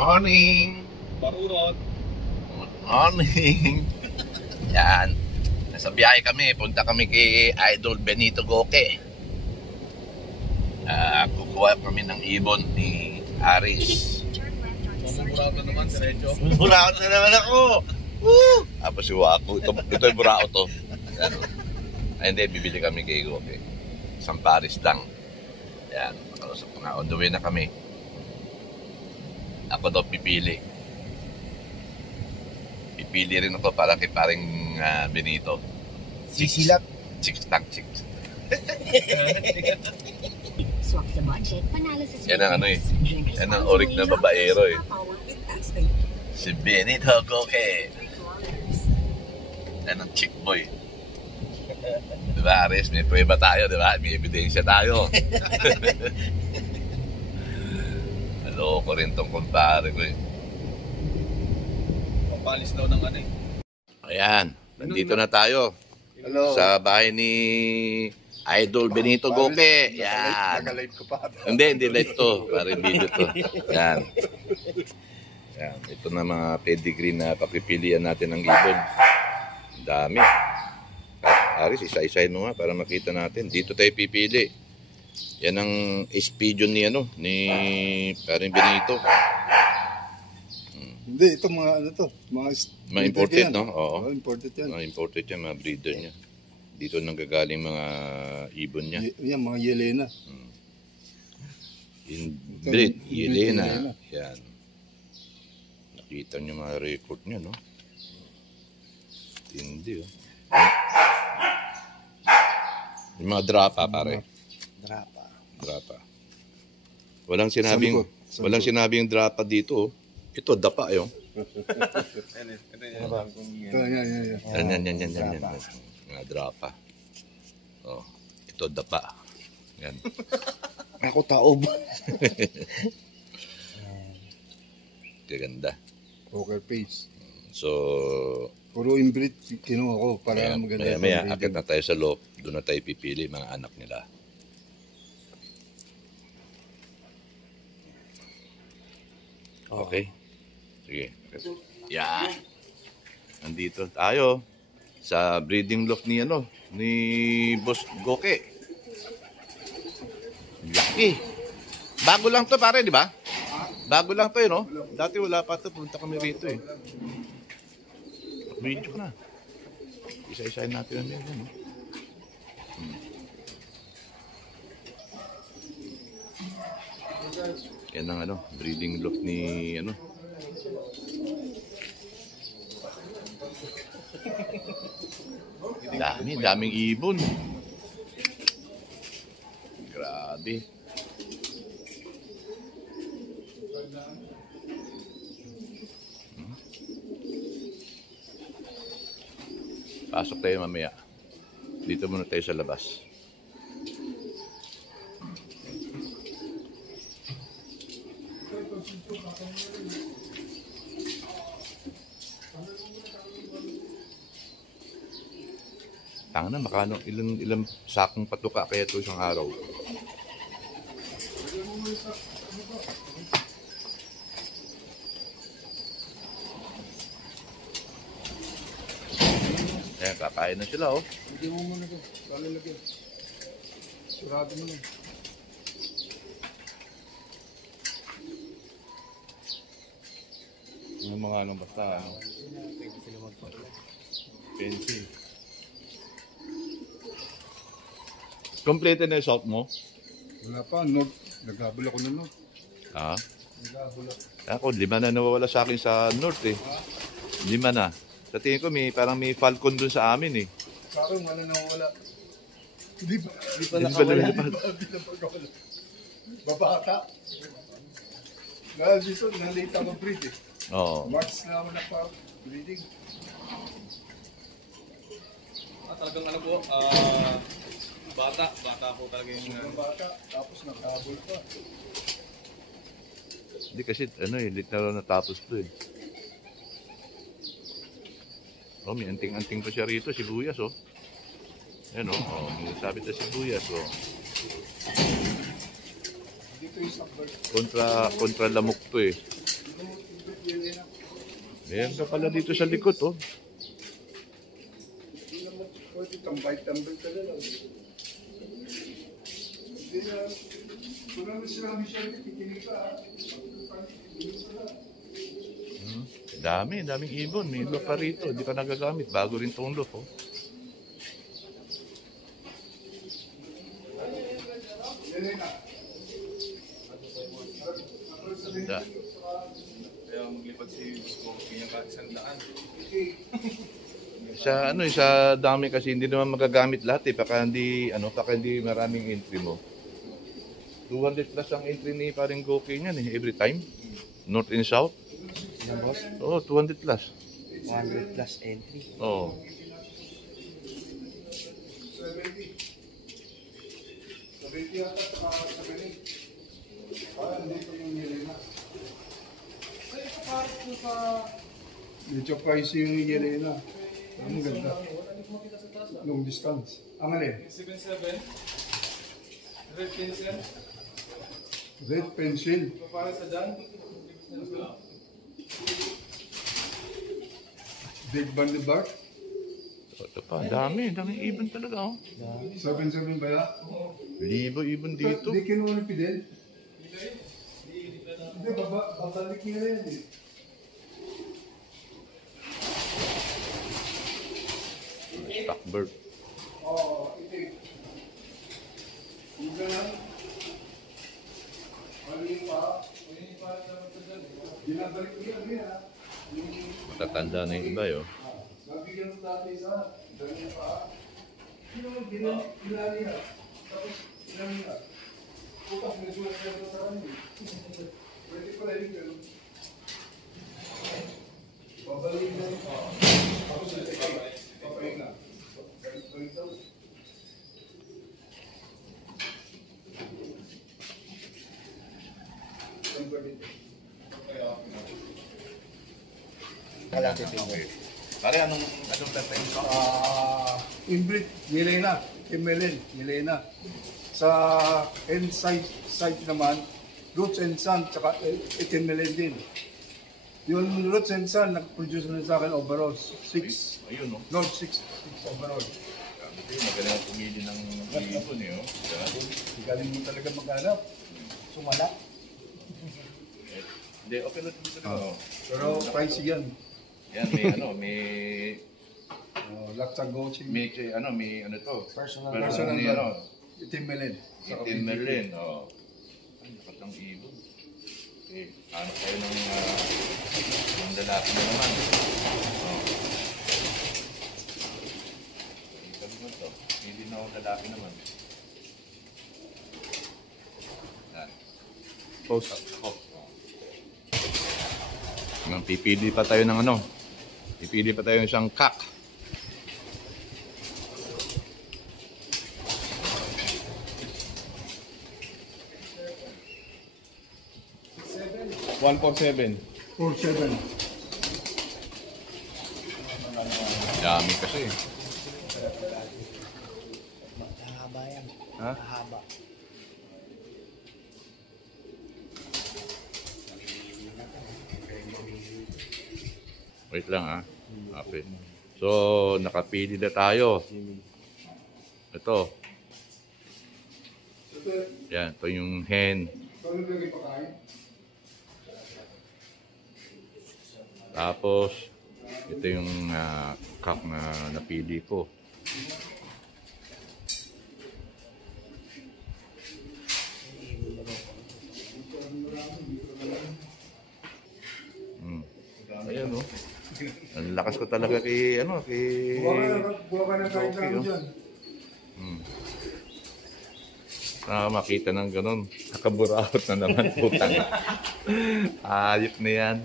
morning! Barurot! Good morning! Yan. Nasa biyahe kami. Punta kami kay Idol Benito Goque. Kukuha kami ng ibon ni Aris. Mamumurado naman, diretso. Buraot na naman ako! Woo! Tapos yung ako. Ito yung buraot to. Yan. Ay, hindi. Bibili kami kay Goque. Isang Paris lang. Yan. Makausap na. On the way na kami. Ako daw pipili. Pipili rin ako para kay paring Benito. Sisilap. Chicks lang, chicks. Yan ang ano eh. Yan ang orik na babaero eh. Si Benito Goque. Yan ang chick boy. Diba Aris? May prueba tayo, diba? May ebidensya tayo. Loko rin tong kumpare ko eh. Pampalis daw ng ano eh. Ayan, nandito na tayo. Hello. Sa bahay ni Idol Benito Goque. Yan. Naka-live ko pa. Hindi live to. Parang video to. Yan. Yan. Ito na mga pedigree na papipilian natin ng ibon. Dami. Aris, isa-isahin mo nga para makita natin. Dito tayo pipili. Yan ang espidion ni parang Benito. Hindi, ito mga ano to. Mga imported, no? Oo. Imported yan. Mga imported yan, mga breeder niya. Dito nang gagaling mga ibon niya. Yan, mga Yelena. Inbreed, Yelena. Yan. Nakita niyo mga record niya, no? Hindi, oh. Yung mga drapa, pare. Drapa. Walang sinabing drapa dito, oh. Ito, dapa, yun. Yan. Mga drapa. Oh, ito, dapa. Yan. Ako taob. Ganda. Poker face. So, puro inbreed kinuha ko para maganda. Maya, akit na tayo sa loob. Doon na tayo pipili mga anak nila. Okay. Sige. Yan. Nandito tayo sa breeding loft ni Boss Goque. Laki. Bago lang to pare, di ba? Bago lang to, no? Dati wala pa to, punta kami rito eh. Video na. Isa-isahin natin ang nila, no? Yan ang breeding loft ni daming ibon. Grabe. Pasok tayo mamaya. Dito muna tayo sa labas. Tanga na, makano ilang sakong patuka kaya ito isang araw. Ayan, kakain na sila, oh. Hindi mo muna ito. Palalagyan. Surado mo na. Yung mga basta, pencil. Complete na yung soap mo? Wala pa, North. Naghabol ako na North. Ha? Naghabol ako. Ako, 5 na nawawala sa akin sa North eh. 5 na. Sa tingin ko, parang may falcon dun sa amin eh. Sa akin, wala nawawala. Hindi pa nakawala. Hindi na pagkawala. Babata. Dahil dito, nalita mag-breed eh. Oo. March na ako nagpa-breeding. Talagang bata po talaga yung bata, tapos naghabol pa. Hindi kasi, literal natapos to eh. Oh, may anting-anting pa siya rito, sibuyas, oh. Ayan, oh. May sabit na sibuyas, oh. Kontra lamok to eh. Meron ka pala dito sa likod, oh. Hindi naman pwede tambay-tambay ka na lang. Hindi na, kung naman sinabi siya, kikinig ka. Daming ibon. May iba pa rito. Hindi pa nagagamit. Bago rin itong loop, oh. Da. Kaya maglipad si Gusto, kanyang ka 100. Sa dami kasi hindi naman magagamit lahat, eh. Baka hindi maraming entry mo. 200 plus ang entry ni paring Goki niyan, eh, every time. North and South. Yan, boss. Oh, 200 plus. 100 plus entry. Oh. 70. 70 yata, saka 70. Dito yung Yelena. Medyo pricey yung Yelena. Ang ganda. Long distance. Ang alin? 77. Red pencil. Red pencil. Para sa dyan. Big Band of Dark. Ito pa, daming ibon talaga, oh. 7-7 ba yan? Libo ibon dito. Hindi kinuha ni Fidel. Hindi, babalik niya yan eh. Stockbird. Oo, itig. Yung ganun. Ano yung pa? Ginabalik niya niya. Matatanda na yung iba, yo. Nabigyan mo dati isa. Ganun pa. Ginala niya. Tapos, ginala niya. Putak, medyo na sa kanya. Pwede pala yung ganun. Babalik na yung pa. Tapos, papayag na. Balik daw. Kalapit yung Pare, anong dating ko? Inbreed, Milena. Milena. Sa end site naman, Roots and Sun, tsaka Etin Melen din. Yung Roots and Sun, nag-produce na sa akin overall. 6. Ayun, no? Lord, 6 overall. Magaling pumili ng ibon, eh, oh. Galing mo talaga maghanap. sumala. Hindi, okay lang dito. Pero pricey yan. Yan, may Laksa Gochi. may to. Personal Personal ni, brand. Etin Melen. Itin Merlin, oh. Ay, nakatang ibon. Okay, ano kayo ng lalaki na naman. Oh. Sabi mo to, hindi na akong lalaki naman. Yan. Post. Pipili pa tayo ng pipili pa tayo ng isang kak. $147. 4-7. Dami kasi. Mahaba yan. Ha? Mahaba. Wait lang, ha. Okay. So, nakapili na tayo. Ito. Yan, ito yung hen. Tapos, ito yung cock na napili ko. Ayan, oh. Ang lakas ko talaga kay Buwa ka na kahit Okay, namin oh. dyan. Makita ng ganun. Nakaburaot na naman, putang. Ayop na yan.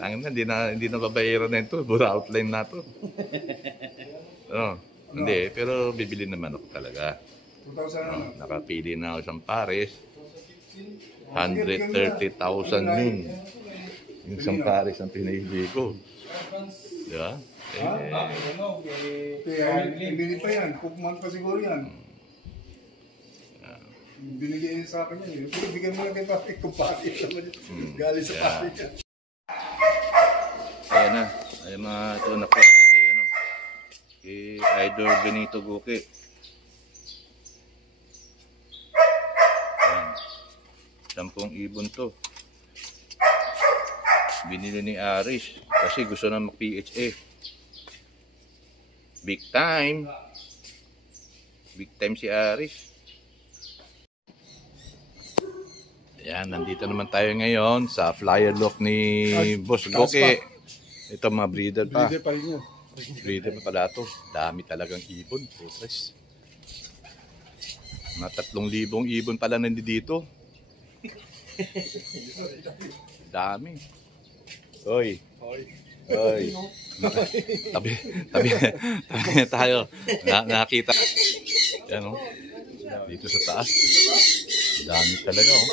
Tangin na, hindi na babayero na ito. Buraot line na ito. Hindi, pero bibili naman ako talaga. 2,000 Nakapili na ako isang pares. 130,000 yun. Yung isang pares ang pinili ko. Diba? Bili pa yan. Cookman pa siguro yan. Binigay niya sa akin yan. Bigyan mo lang kay Patrick kung Patrick naman yun. Galing sa Yeah. Patrick yan. Ay mga ito, nakuha ko kay, ano, kay Idol Benito Guque. Ayan. 10 ibon to. Binili ni Aris kasi gusto na mag-PHA. Big time. Big time si Aris. Ayan, nandito naman tayo ngayon sa flyer lock ni Boss Guque. Ito mga breeder pa. Breeder pa rin yun. Breeder pa pala ito. Dami talagang ibon. Putres. Mga 3,000 ibon pala nandito. Dami. Oy. Oy. Tabi tayo. Nakita. Yan, oh. Dito sa taas. Dami talaga, oh.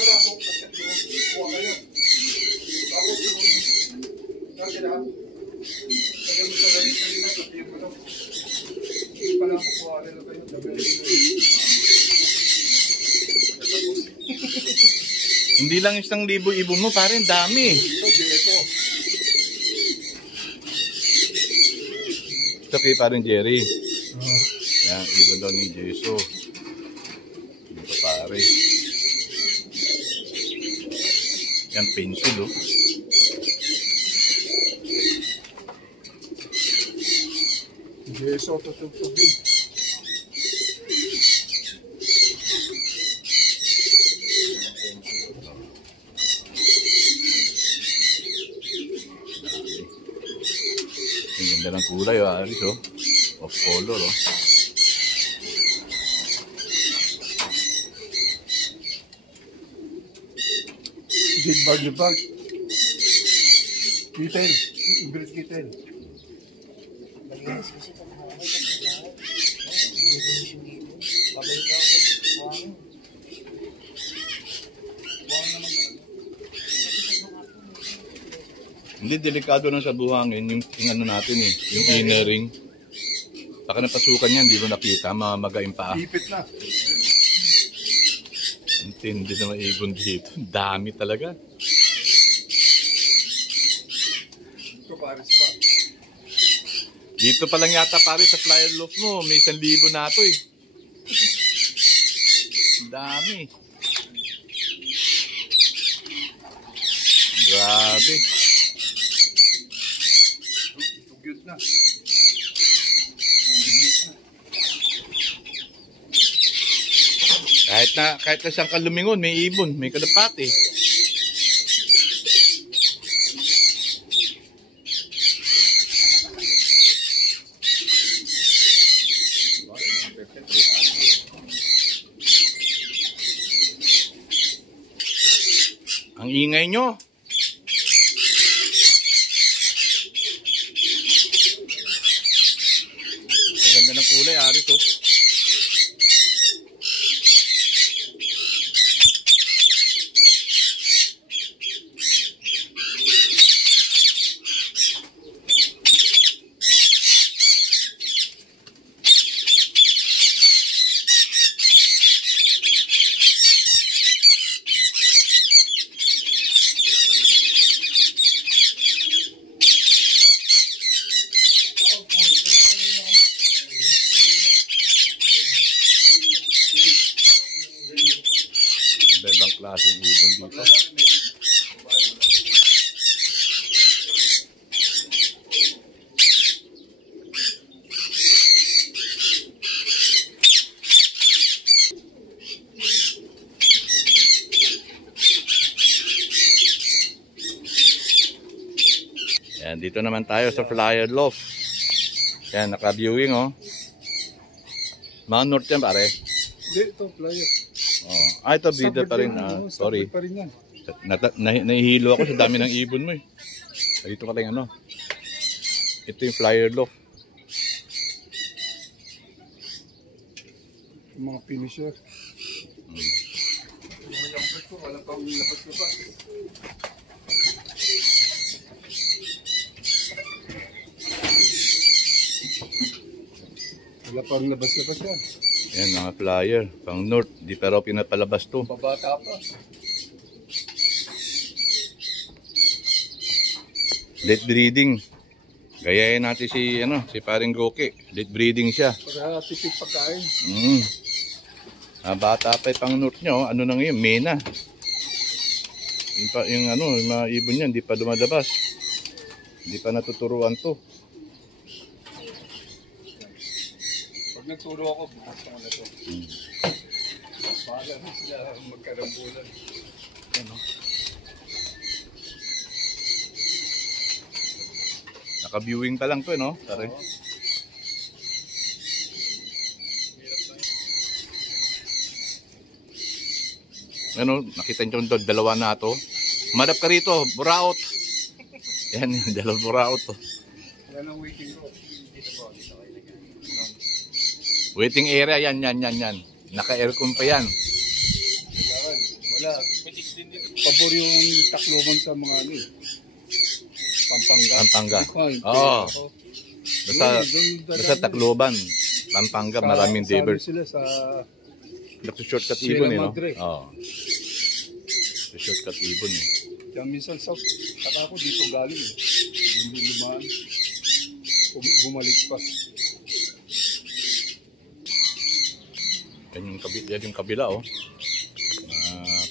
Hindi lang 1,000 ibon mo, parang dami. Ito kay parang Jerry. Yan, ibon daw ni Jeso. Dito pare. Yan, pencil, oh. Yes, tutugtog din. Ang ganda ng kulay, oh, Aris, oh. Of color, oh. Big bag na bag. Kitten. Ingrid kitten. Malinis kasi pag nakakay, pag malinis yung dito. Babalik ako sa buhangin. Buhangin naman talaga. Hindi, delikado na sa buhangin yung ano natin, eh. Yung inner ring. Baka napasukan yan, hindi mo nakita, mamagain pa. Ipit na. Hindi naman ibon dito. Dami talaga. Ito pares pa. Dito pa lang yata pare sa flyer loft mo. May 1,000 na ito, eh. Dami. Grabe. Tugyot na. Kahit na siyang kalumingon, may ibon, may kalapati. Ang ingay nyo. Ang ganda ng kulay, Aris, oh. Iba-ibang klaseng ibon dito. Yan, dito naman tayo sa flyer loft. Yan, naka-viewing, oh. Mga north yan, pare. Hindi, ito, flyer. Oh. Ito, breeder pa rin. Sorry. Pa rin yan. Nahihilo ako sa dami ng ibon mo, eh. Dito ka lang, ano. Ito yung flyer loft. Mga finisher. Wala pang labas ko pa. Wala pang labas-labas yan. Yan, mga flyer. Pang north. Di pero pinapalabas to. Babata pa. Late breeding. Gayahin natin si paring Goki. Late breeding siya. Para tipid pagkain. Bata pa yung pang-note nyo, ano na ngayon, May na. Yung mga ibon niya, hindi pa lumalabas. Hindi pa natuturuan to. Pag nagturo ako, bukas ko na to. Bahala na sila magkarambulan. Ano? Naka-viewing pa lang to, no? Tari. Ano, nakita nyo doon, dalawa na to. Madap ka rito, buraot. Yan, dalawang buraot to. Wala nang waiting room. Waiting area, yan. Naka-aircon pa yan. Wala. Pabor yung Tacloban sa mga Pampanga. Pampanga. Oo. Basta Tacloban. Pampanga, maraming dealer. Sila sa Nagsushortcut Sierra ibon eh, no? Madre. Oo. Shortcut ibon eh. kaya minsan sa saka ako dito galing. Hindi lumaan. Bumalik pa. Yan yung kabila, oh.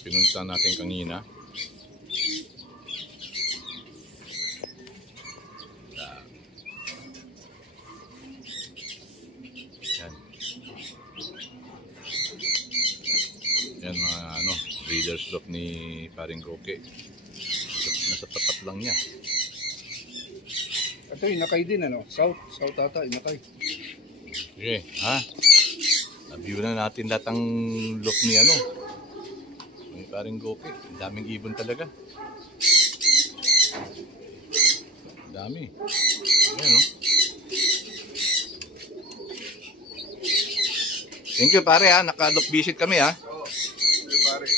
Pinunta natin kanina. Yan mga breeder's drop ni paring Goki. Nasa tapat lang niya. Ito inakay din South ata inakay. Okay, ha? Na-view na natin lahat ang look ni ni paring Goki. Ang daming ibon talaga. Ang dami. Ayan, oh. Thank you pare ha, naka-look visit kami ha. Pare.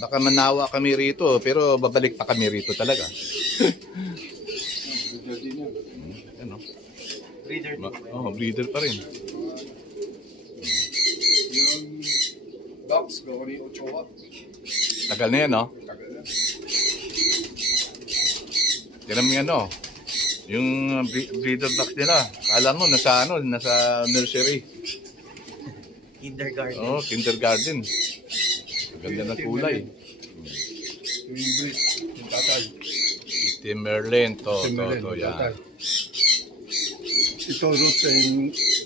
Baka manawa kami rito, pero babalik pa kami rito talaga. Ano? Breeder din. Breeder pa rin. Yung ducks, gawa ni Ochoa. Tagal na yan, no? Tagal na. Tinan mo yan, no? Yung breeder box nila, kala mo nasa nursery. Kindergarten. Kindergarten. Ganda ng kulay. Yung English, yung tatay. Itim Merlin, to Yung yan. tatay. Ito,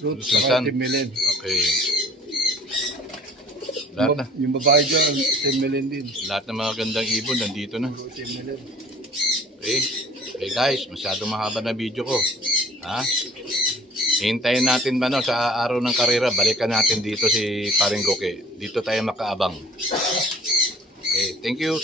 roots Sun. sa Timilin. Okay. Lahat na. Yung babae dyan, Timilin din. Lahat ng mga gandang ibon nandito na. Timilin. Okay. Okay guys, masyadong mahaba na video ko. Ha? Hintayin natin sa araw ng karera, balikan natin dito si paring Goki. Dito tayo makaabang. Okay, thank you.